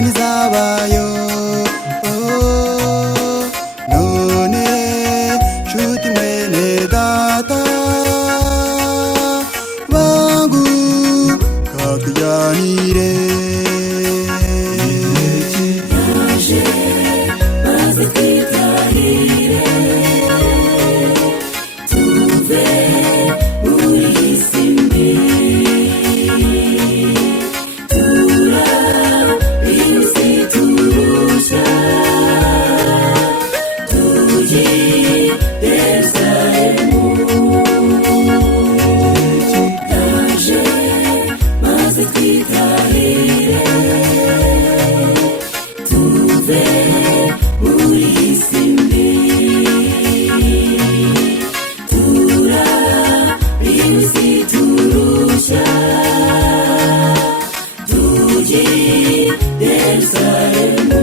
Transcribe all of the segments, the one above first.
ntizabayo. None nshuti mwene data banguka tujyanire. Yaje maze twitahire, tuve muri iyi si mbi. Turabizi turushya, tujye Yerusalemu. Yaje maze twitahire, tuve muri iyi si mbi. Turabizi turushya, tujye Yerusalemu.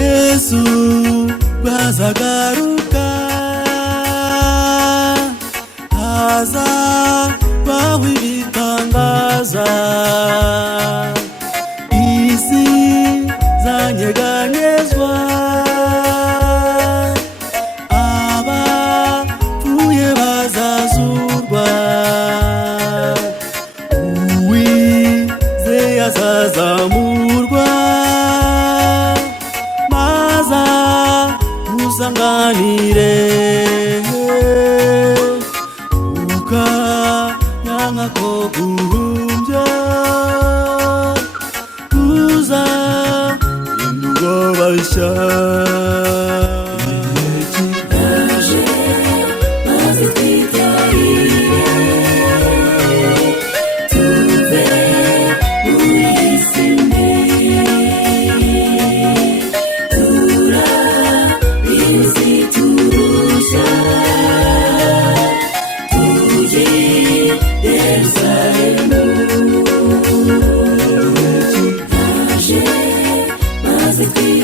Yesu bazagaruka, hazabaho ibitangaza, isi zanyeganyezwa, abapfuye bazazurwa, uwizeye azazamurwa, maza usanganire ukanyanka ko guhumbya, uza indugo bashya. Yaje maze twitahire, tuve muri iyi si mbi. Turabizi turushya, tujye Yerusalemu. Yaje maze twitahire,